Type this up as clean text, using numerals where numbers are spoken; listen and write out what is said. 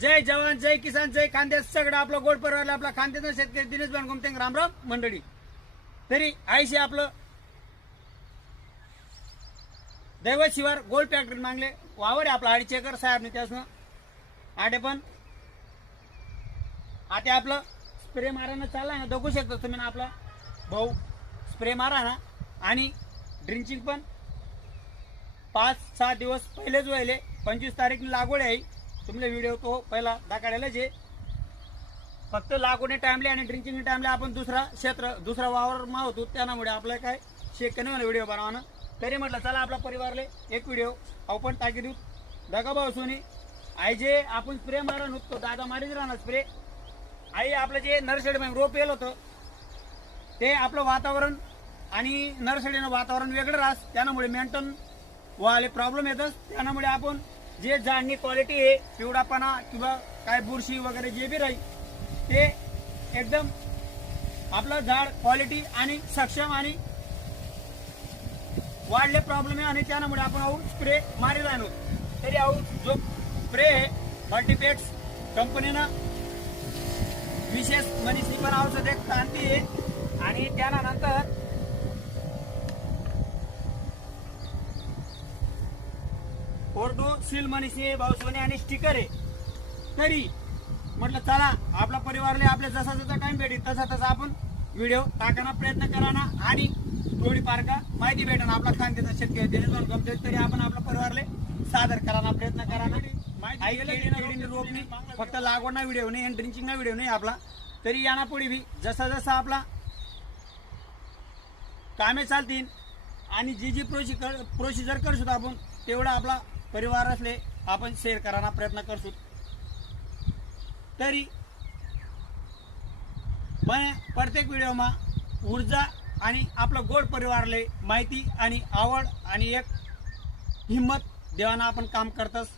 जय जवान जय किसान जय खांद्या सगळं आपलं गोड परिवार आपला खांद्याचा शेतकरी दिनेश बान गोमते रामराम मंडळी. तरी आयशी आपलं दैवत शिवार गोल्ड फॅक्टरी मागले वावर आहे आपला 2.5 एकर साहेबने त्यासनं आडे पण आता आपलं स्प्रे मारायला चालला ना बघू शकता तुम्ही ना आपला भाऊ स्प्रे मारा ना आणि ड्रिंचिंग पण 5-6 दिवस पहिलेच व्हायले 25 तारीख लागवड आहे. तुम्हाला व्हिडिओ तो पहिला दाखवायला जे फक्त लागवडे टाइमले आणि ड्रिंचिंग टाइमले आपण दुसरा वावर मावतो त्यामुळे आपलं काय शक्य नाही मला व्हिडिओ बनवणं. तरी म्हटलं चला आपला परिवारले एक व्हिडिओ आपण टाकी देऊ. दगा भाऊ सोनी आई जे आपण स्प्रे मारा नुकतो दादा मारीच राहणार स्प्रे आई आपलं जे नर्सरी मध्ये रोप येल होतं ते आपलं वातावरण आणि नर्सरीनं वातावरण वेगळं राहत त्यामुळे मेंटेन व्हायला प्रॉब्लेम येतच. त्यामुळे आपण जे झाडणी क्वालिटी आहे पिवळापणा किंवा काय बुरशी वगैरे जे बी राहील ते एकदम आपलं झाड क्वालिटी आणि सक्षम आणि वाढले प्रॉब्लेम आहे आणि त्यामुळे आपण आऊट स्प्रे मारेल आणू. तरी आऊट जो स्प्रे आहे मल्टीपेक्स कंपनीनं विशेष मनीषी पण औषध एक क्रांती आहे आणि त्यानंतर ओरडो सील मनीषी भाऊसोने आणि स्टिकर आहे. तरी म्हटलं चला आपला परिवारले आपल्या जसा जसा टाइम भेटेल तसा तसा आपण व्हिडिओ टाकण्याचा प्रयत्न करा ना आणि थोडीफार का माहिती भेटेल आपला खांद्याचा शेतकरी दिनेश गमते तरी आपण आपल्या परिवारले सादर करायला प्रयत्न करा ना. रोप नाही फक्त लागवड ना व्हिडिओ नाही आणि ड्रिंचिंग ना व्हिडिओ नाही आपला. तरी याना पुढे बी जसा जसा आपला कामे चालतील आणि जी प्रोसिजर करतो आपण तेवढा आपला परिवार असले आपण शेअर करायला प्रयत्न करतो. तरी मैं प्रत्येक व्हिडिओमा ऊर्जा आणि आपलं गोड परिवारले माहिती आणि आवड आणि एक हिम्मत देवाना आपण काम करतस.